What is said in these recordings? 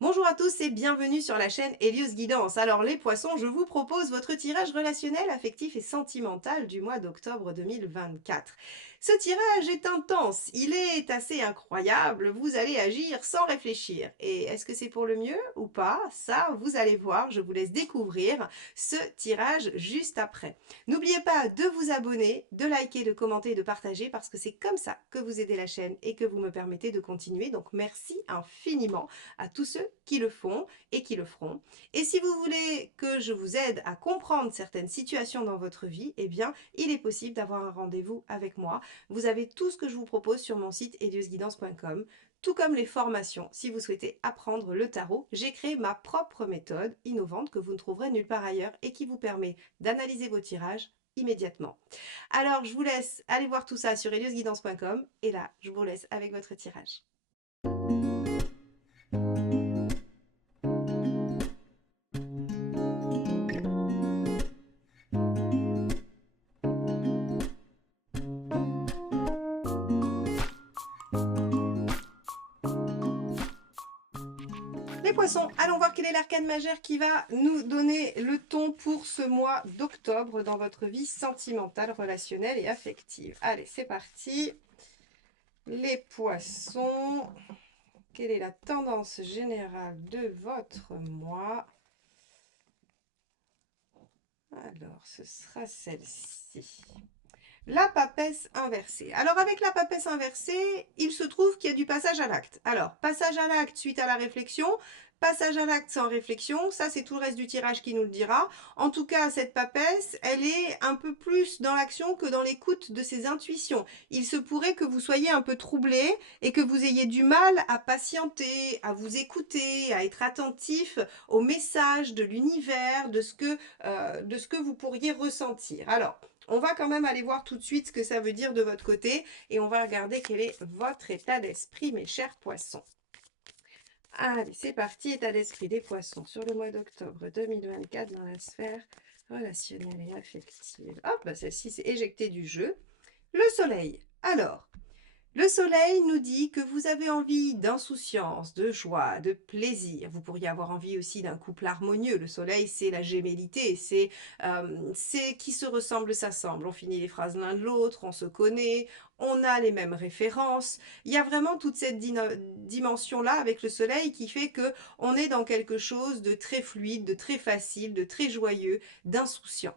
Bonjour à tous et bienvenue sur la chaîne Hélios Guidance. Alors les poissons, je vous propose votre tirage relationnel, affectif et sentimental du mois d'octobre 2024. Ce tirage est intense, il est assez incroyable, vous allez agir sans réfléchir. Et est-ce que c'est pour le mieux ou pas? Ça, vous allez voir, je vous laisse découvrir ce tirage juste après. N'oubliez pas de vous abonner, de liker, de commenter et de partager parce que c'est comme ça que vous aidez la chaîne et que vous me permettez de continuer. Donc merci infiniment à tous ceux qui le font et qui le feront. Et si vous voulez que je vous aide à comprendre certaines situations dans votre vie, eh bien, il est possible d'avoir un rendez-vous avec moi. Vous avez tout ce que je vous propose sur mon site heliosguidance.com, tout comme les formations. Si vous souhaitez apprendre le tarot, j'ai créé ma propre méthode innovante que vous ne trouverez nulle part ailleurs et qui vous permet d'analyser vos tirages immédiatement. Alors, je vous laisse aller voir tout ça sur heliosguidance.com et là, je vous laisse avec votre tirage. Les poissons, allons voir quel est l'arcane majeur qui va nous donner le ton pour ce mois d'octobre dans votre vie sentimentale, relationnelle et affective. Allez, c'est parti. Les poissons, quelle est la tendance générale de votre mois? Alors, ce sera celle-ci. La papesse inversée. Alors avec la papesse inversée, il se trouve qu'il y a du passage à l'acte. Alors, passage à l'acte suite à la réflexion, passage à l'acte sans réflexion, ça c'est tout le reste du tirage qui nous le dira. En tout cas, cette papesse, elle est un peu plus dans l'action que dans l'écoute de ses intuitions. Il se pourrait que vous soyez un peu troublé et que vous ayez du mal à patienter, à vous écouter, à être attentif aux messages de l'univers, de ce que vous pourriez ressentir. Alors, on va quand même aller voir tout de suite ce que ça veut dire de votre côté et on va regarder quel est votre état d'esprit, mes chers poissons. Allez, c'est parti, état d'esprit des poissons sur le mois d'octobre 2024 dans la sphère relationnelle et affective. Hop, bah celle-ci s'est éjectée du jeu. Le soleil. Alors, le soleil nous dit que vous avez envie d'insouciance, de joie, de plaisir. Vous pourriez avoir envie aussi d'un couple harmonieux. Le soleil, c'est la gémellité, c'est qui se ressemble s'assemble. On finit les phrases l'un de l'autre, on se connaît, on a les mêmes références. Il y a vraiment toute cette dimension-là avec le soleil qui fait que on est dans quelque chose de très fluide, de très facile, de très joyeux, d'insouciant.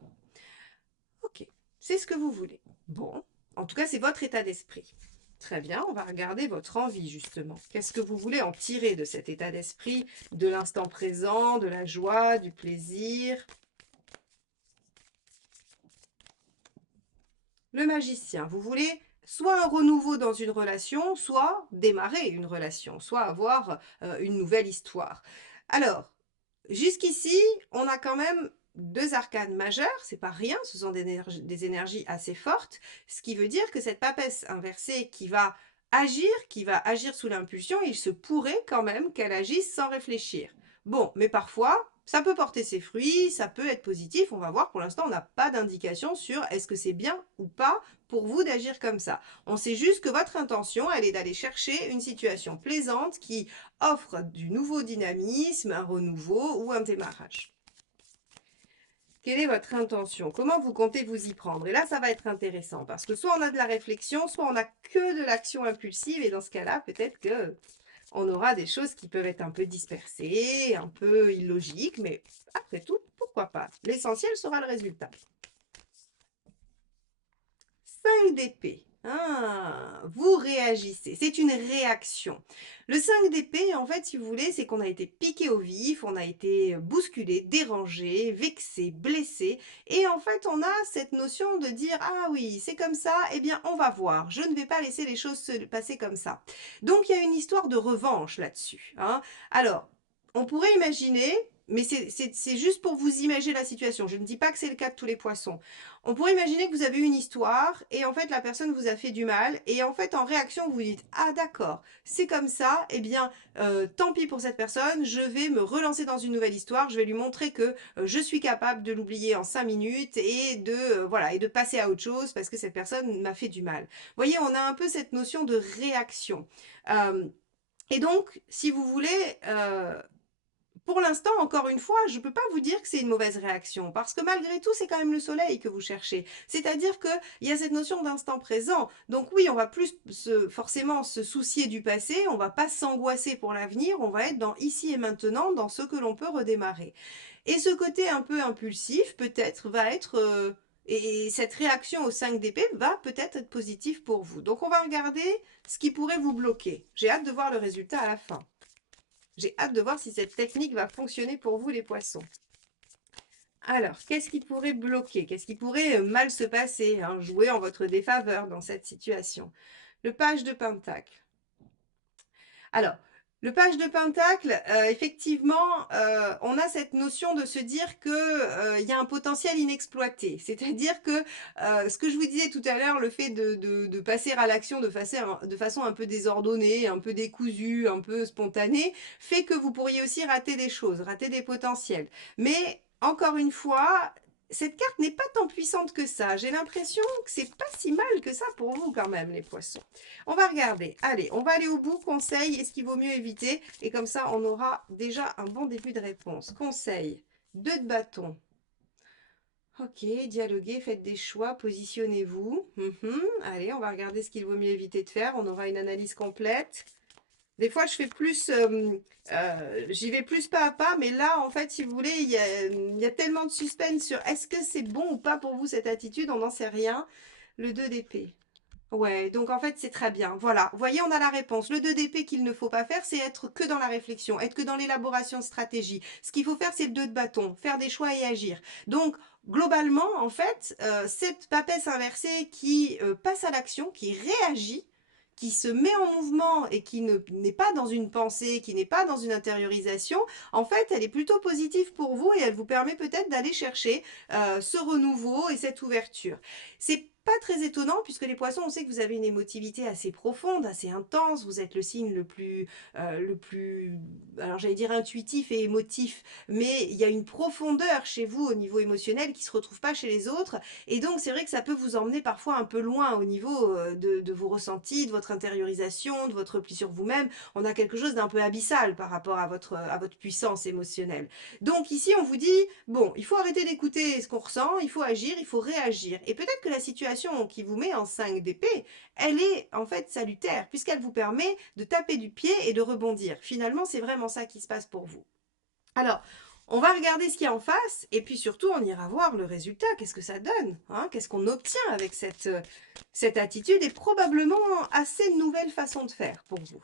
Ok, c'est ce que vous voulez. Bon, en tout cas, c'est votre état d'esprit. Très bien, on va regarder votre envie justement. Qu'est-ce que vous voulez en tirer de cet état d'esprit, de l'instant présent, de la joie, du plaisir? Le magicien, vous voulez soit un renouveau dans une relation, soit démarrer une relation, soit avoir une nouvelle histoire. Alors, jusqu'ici, on a quand même deux arcanes majeures, c'est pas rien, ce sont des énergies assez fortes, ce qui veut dire que cette papesse inversée qui va agir sous l'impulsion, il se pourrait quand même qu'elle agisse sans réfléchir. Bon, mais parfois, ça peut porter ses fruits, ça peut être positif, on va voir, pour l'instant on n'a pas d'indication sur est-ce que c'est bien ou pas pour vous d'agir comme ça. On sait juste que votre intention, elle est d'aller chercher une situation plaisante qui offre du nouveau dynamisme, un renouveau ou un démarrage. Quelle est votre intention? Comment vous comptez vous y prendre? Et là, ça va être intéressant parce que soit on a de la réflexion, soit on n'a que de l'action impulsive et dans ce cas-là, peut-être que on aura des choses qui peuvent être un peu dispersées, un peu illogiques, mais après tout, pourquoi pas? L'essentiel sera le résultat. 5 d'épée. Ah, vous réagissez. C'est une réaction. Le 5 d'épée, en fait, si vous voulez, c'est qu'on a été piqué au vif, on a été bousculé, dérangé, vexé, blessé. Et en fait, on a cette notion de dire, ah oui, c'est comme ça, eh bien, on va voir. Je ne vais pas laisser les choses se passer comme ça. Donc, il y a une histoire de revanche là-dessus, hein. Alors, on pourrait imaginer, mais c'est juste pour vous imaginer la situation. Je ne dis pas que c'est le cas de tous les poissons. On pourrait imaginer que vous avez une histoire et en fait la personne vous a fait du mal et en fait en réaction vous dites ah d'accord c'est comme ça eh bien tant pis pour cette personne je vais me relancer dans une nouvelle histoire je vais lui montrer que je suis capable de l'oublier en 5 minutes et de voilà et de passer à autre chose parce que cette personne m'a fait du mal. Vous voyez on a un peu cette notion de réaction. Euh, et donc, si vous voulez, Pour l'instant, encore une fois, je ne peux pas vous dire que c'est une mauvaise réaction, parce que malgré tout, c'est quand même le soleil que vous cherchez. C'est-à-dire qu'il y a cette notion d'instant présent. Donc oui, on va plus forcément se soucier du passé, on ne va pas s'angoisser pour l'avenir, on va être dans ici et maintenant, dans ce que l'on peut redémarrer. Et ce côté un peu impulsif, peut-être, va être... et cette réaction au 5 d'épée va peut-être être positive pour vous. Donc on va regarder ce qui pourrait vous bloquer. J'ai hâte de voir le résultat à la fin. J'ai hâte de voir si cette technique va fonctionner pour vous les poissons. Alors, qu'est-ce qui pourrait bloquer? Qu'est-ce qui pourrait mal se passer, hein, jouer en votre défaveur dans cette situation? Le page de Pentacle. Alors, le page de Pentacle, effectivement, on a cette notion de se dire qu'il y a un potentiel inexploité. C'est-à-dire que ce que je vous disais tout à l'heure, le fait de passer à l'action de façon un peu désordonnée, un peu décousue, un peu spontanée, fait que vous pourriez aussi rater des choses, rater des potentiels. Mais encore une fois, cette carte n'est pas tant puissante que ça. J'ai l'impression que c'est pas si mal que ça pour vous quand même, les poissons. On va regarder. Allez, on va aller au bout. Conseil, est-ce qu'il vaut mieux éviter? Et comme ça, on aura déjà un bon début de réponse. Conseil, 2 de bâton. Ok, dialoguez, faites des choix, positionnez-vous. Allez, on va regarder ce qu'il vaut mieux éviter de faire. On aura une analyse complète. Des fois, je fais plus, j'y vais plus pas à pas, mais là, en fait, si vous voulez, il y a tellement de suspense sur est-ce que c'est bon ou pas pour vous cette attitude, on n'en sait rien. Le 2 d'épée. Ouais, donc en fait, c'est très bien. Voilà, vous voyez, on a la réponse. Le 2 d'épée qu'il ne faut pas faire, c'est être que dans la réflexion, être que dans l'élaboration de stratégie. Ce qu'il faut faire, c'est le 2 de bâton, faire des choix et agir. Donc, globalement, en fait, cette papesse inversée qui passe à l'action, qui réagit, qui se met en mouvement et qui n'est pas dans une pensée, qui n'est pas dans une intériorisation, en fait, elle est plutôt positive pour vous et elle vous permet peut-être d'aller chercher ce renouveau et cette ouverture. C'est pas très étonnant puisque les poissons, on sait que vous avez une émotivité assez profonde, assez intense. Vous êtes le signe le plus, alors j'allais dire intuitif et émotif, mais il y a une profondeur chez vous au niveau émotionnel qui se retrouve pas chez les autres. Et donc c'est vrai que ça peut vous emmener parfois un peu loin au niveau de vos ressentis, de votre intériorisation, de votre repli sur vous-même. On a quelque chose d'un peu abyssal par rapport à votre puissance émotionnelle. Donc ici, on vous dit, bon, il faut arrêter d'écouter ce qu'on ressent, il faut agir, il faut réagir. Et peut-être que la situation qui vous met en 5 d'épée, elle est en fait salutaire, puisqu'elle vous permet de taper du pied et de rebondir. Finalement, c'est vraiment ça qui se passe pour vous. Alors, on va regarder ce qu'il y a en face, et puis surtout, on ira voir le résultat. Qu'est-ce que ça donne, hein? Qu'est-ce qu'on obtient avec cette attitude, et probablement assez nouvelle façon de faire pour vous.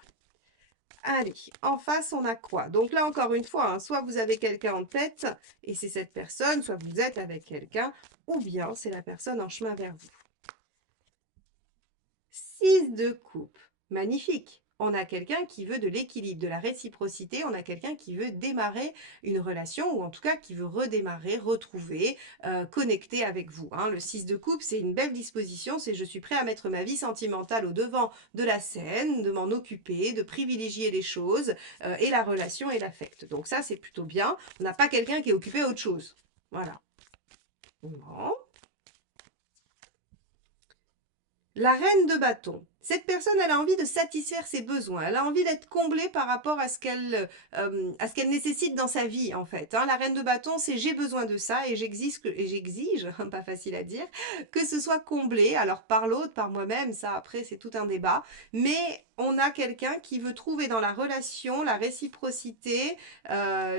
Allez, en face, on a quoi? Donc là, encore une fois, hein, soit vous avez quelqu'un en tête, et c'est cette personne, soit vous êtes avec quelqu'un, ou bien c'est la personne en chemin vers vous. 6 de coupe. Magnifique. On a quelqu'un qui veut de l'équilibre, de la réciprocité. On a quelqu'un qui veut démarrer une relation ou en tout cas qui veut redémarrer, retrouver, connecter avec vous. Hein. Le 6 de coupe, c'est une belle disposition. C'est je suis prêt à mettre ma vie sentimentale au devant de la scène, de m'en occuper, de privilégier les choses et la relation et l'affect. Donc ça, c'est plutôt bien. On n'a pas quelqu'un qui est occupé à autre chose. Voilà. Bon. La reine de bâton. Cette personne, elle a envie de satisfaire ses besoins. Elle a envie d'être comblée par rapport à ce qu'elle nécessite dans sa vie, en fait. Hein. La reine de bâton, c'est j'ai besoin de ça et j'exige, pas facile à dire, que ce soit comblé. Alors par l'autre, par moi-même, ça après c'est tout un débat. Mais on a quelqu'un qui veut trouver dans la relation la réciprocité,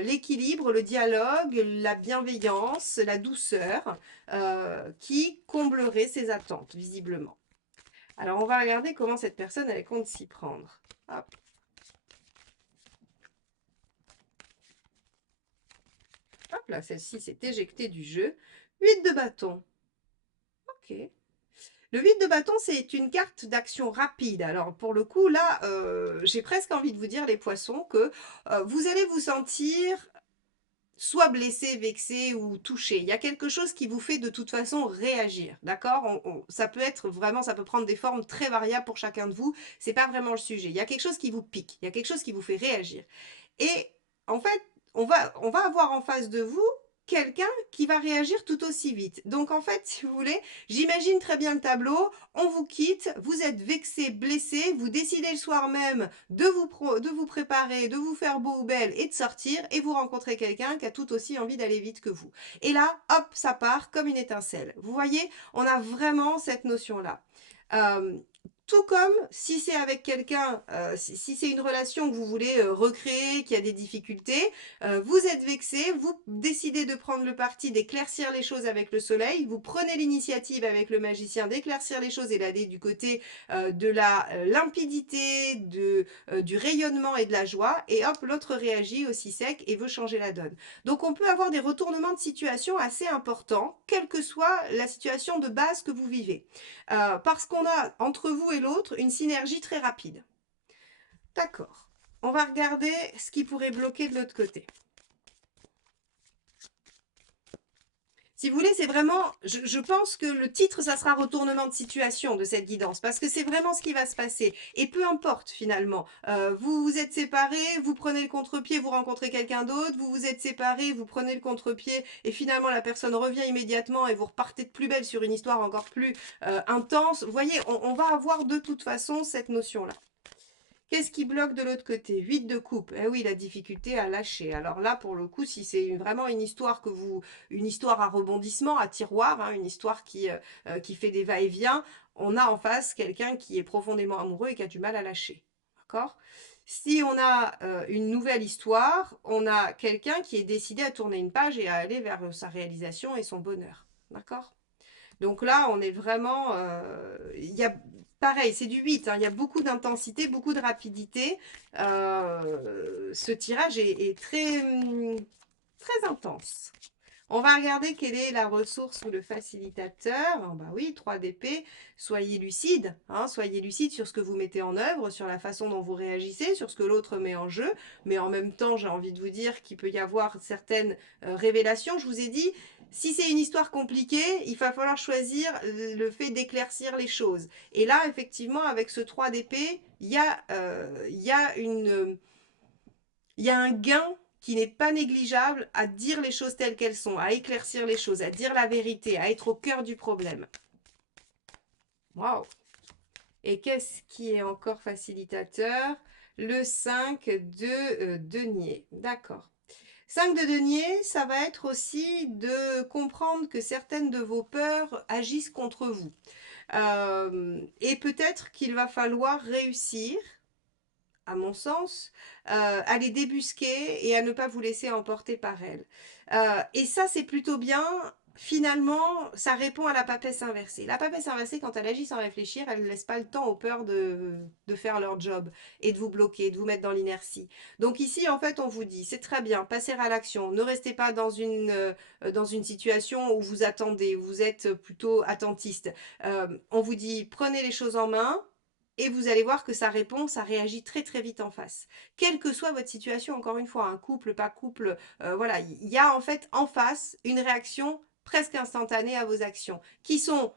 l'équilibre, le dialogue, la bienveillance, la douceur, qui comblerait ses attentes, visiblement. Alors, on va regarder comment cette personne, elle compte s'y prendre. Hop. Hop là, celle-ci s'est éjectée du jeu. 8 de bâton. Ok. Le 8 de bâton, c'est une carte d'action rapide. Alors, pour le coup, là, j'ai presque envie de vous dire, les poissons, que vous allez vous sentir soit blessé, vexé ou touché. Il y a quelque chose qui vous fait de toute façon réagir, d'accord? Ça peut être vraiment, ça peut prendre des formes très variables pour chacun de vous. C'est pas vraiment le sujet. Il y a quelque chose qui vous pique, il y a quelque chose qui vous fait réagir. Et en fait, on va avoir en face de vous quelqu'un qui va réagir tout aussi vite. Donc en fait, si vous voulez, j'imagine très bien le tableau, on vous quitte, vous êtes vexé, blessé, vous décidez le soir même de vous préparer, de vous faire beau ou belle et de sortir, et vous rencontrez quelqu'un qui a tout aussi envie d'aller vite que vous. Et là, hop, ça part comme une étincelle. Vous voyez, on a vraiment cette notion-là. Tout comme si c'est avec quelqu'un, si c'est une relation que vous voulez recréer, qui a des difficultés, vous êtes vexé, vous décidez de prendre le parti d'éclaircir les choses avec le soleil, vous prenez l'initiative avec le magicien d'éclaircir les choses et d'aller du côté de la limpidité, du rayonnement et de la joie, et hop, l'autre réagit aussi sec et veut changer la donne. Donc on peut avoir des retournements de situation assez importants, quelle que soit la situation de base que vous vivez. Parce qu'on a entre vous et l'autre une synergie très rapide. D'accord. On va regarder ce qui pourrait bloquer de l'autre côté. Si vous voulez, c'est vraiment, je pense que le titre, ça sera retournement de situation de cette guidance, parce que c'est vraiment ce qui va se passer. Et peu importe finalement, vous vous êtes séparés, vous prenez le contre-pied, vous rencontrez quelqu'un d'autre, vous vous êtes séparés, vous prenez le contre-pied, et finalement la personne revient immédiatement et vous repartez de plus belle sur une histoire encore plus intense. Vous voyez, on va avoir de toute façon cette notion-là. Qu'est-ce qui bloque de l'autre côté? 8 de coupe. Eh oui, la difficulté à lâcher. Alors là, pour le coup, si c'est vraiment une histoire une histoire à rebondissement, à tiroir, hein, une histoire qui fait des va-et-vient, on a en face quelqu'un qui est profondément amoureux et qui a du mal à lâcher. D'accord? Si on a une nouvelle histoire, on a quelqu'un qui est décidé à tourner une page et à aller vers sa réalisation et son bonheur. D'accord? Donc là, on est vraiment... il y a, pareil, c'est du 8, hein, il y a beaucoup d'intensité, beaucoup de rapidité. Ce tirage est très, très intense. On va regarder quelle est la ressource ou le facilitateur. Oh bah oui, 3 d'épée. Soyez lucide, hein, soyez lucide sur ce que vous mettez en œuvre, sur la façon dont vous réagissez, sur ce que l'autre met en jeu. Mais en même temps, j'ai envie de vous dire qu'il peut y avoir certaines révélations. Je vous ai dit, si c'est une histoire compliquée, il va falloir choisir le fait d'éclaircir les choses. Et là, effectivement, avec ce 3 d'épée, il y a un gain qui n'est pas négligeable à dire les choses telles qu'elles sont, à éclaircir les choses, à dire la vérité, à être au cœur du problème. Waouh! Et qu'est-ce qui est encore facilitateur? Le 5 de denier. D'accord. 5 de denier, ça va être aussi de comprendre que certaines de vos peurs agissent contre vous. Et peut-être qu'il va falloir réussir, à mon sens, à les débusquer et à ne pas vous laisser emporter par elles. Et ça, c'est plutôt bien. Finalement, ça répond à la papesse inversée. La papesse inversée, quand elle agit sans réfléchir, elle ne laisse pas le temps aux peurs de faire leur job et de vous bloquer, de vous mettre dans l'inertie. Donc ici, en fait, on vous dit, c'est très bien, passez à l'action. Ne restez pas dans une situation où vous attendez, où vous êtes plutôt attentiste. On vous dit, prenez les choses en main, et vous allez voir que ça répond, ça réagit très très vite en face. Quelle que soit votre situation, encore une fois, un couple, pas couple, voilà, il y a en fait en face une réaction presque instantanée à vos actions, qui sont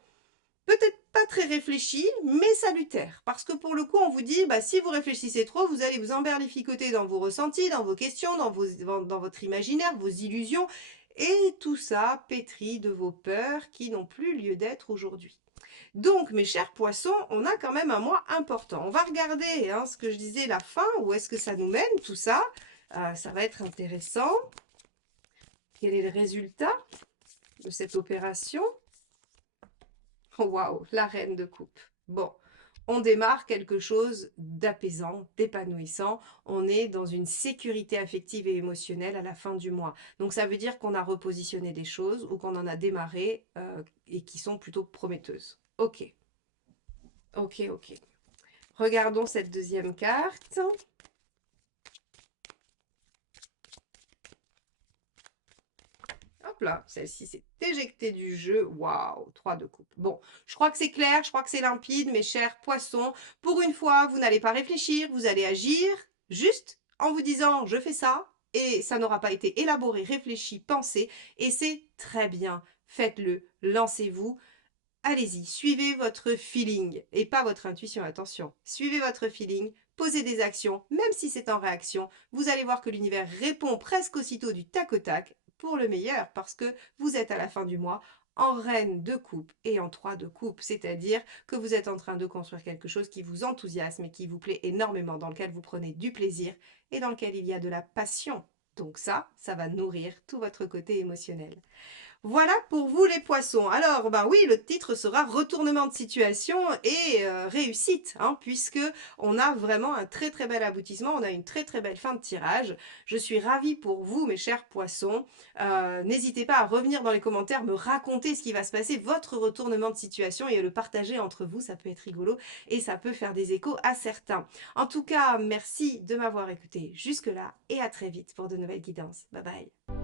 peut-être pas très réfléchies, mais salutaires. Parce que pour le coup, on vous dit, bah, si vous réfléchissez trop, vous allez vous emberlificoter dans vos ressentis, dans vos questions, dans votre imaginaire, vos illusions, et tout ça pétrit de vos peurs qui n'ont plus lieu d'être aujourd'hui. Donc, mes chers poissons, on a quand même un mois important. On va regarder hein, ce que je disais, la fin, où est-ce que ça nous mène, tout ça. Ça va être intéressant. Quel est le résultat de cette opération? Oh, waouh, la reine de coupe. Bon, on démarre quelque chose d'apaisant, d'épanouissant. On est dans une sécurité affective et émotionnelle à la fin du mois. Donc, ça veut dire qu'on a repositionné des choses ou qu'on en a démarré et qui sont plutôt prometteuses. Ok. Ok, ok. Regardons cette deuxième carte. Hop là, celle-ci s'est éjectée du jeu. Waouh, 3 de coupe. Bon, je crois que c'est clair, je crois que c'est limpide, mes chers poissons. Pour une fois, vous n'allez pas réfléchir, vous allez agir juste en vous disant « je fais ça » et ça n'aura pas été élaboré, réfléchi, pensé. Et c'est très bien. Faites-le, lancez-vous. Allez-y, suivez votre feeling et pas votre intuition, attention. Suivez votre feeling, posez des actions, même si c'est en réaction. Vous allez voir que l'univers répond presque aussitôt du tac au tac pour le meilleur parce que vous êtes à la fin du mois en reine de coupe et en 3 de coupe, c'est-à-dire que vous êtes en train de construire quelque chose qui vous enthousiasme et qui vous plaît énormément, dans lequel vous prenez du plaisir et dans lequel il y a de la passion. Donc ça va nourrir tout votre côté émotionnel. Voilà pour vous les poissons. Alors, ben oui, le titre sera retournement de situation et réussite, hein, puisque on a vraiment un très très bel aboutissement, on a une très très belle fin de tirage. Je suis ravie pour vous, mes chers poissons. N'hésitez pas à revenir dans les commentaires, me raconter ce qui va se passer, votre retournement de situation et le partager entre vous, ça peut être rigolo et ça peut faire des échos à certains. En tout cas, merci de m'avoir écouté jusque-là et à très vite pour de nouvelles guidances. Bye bye.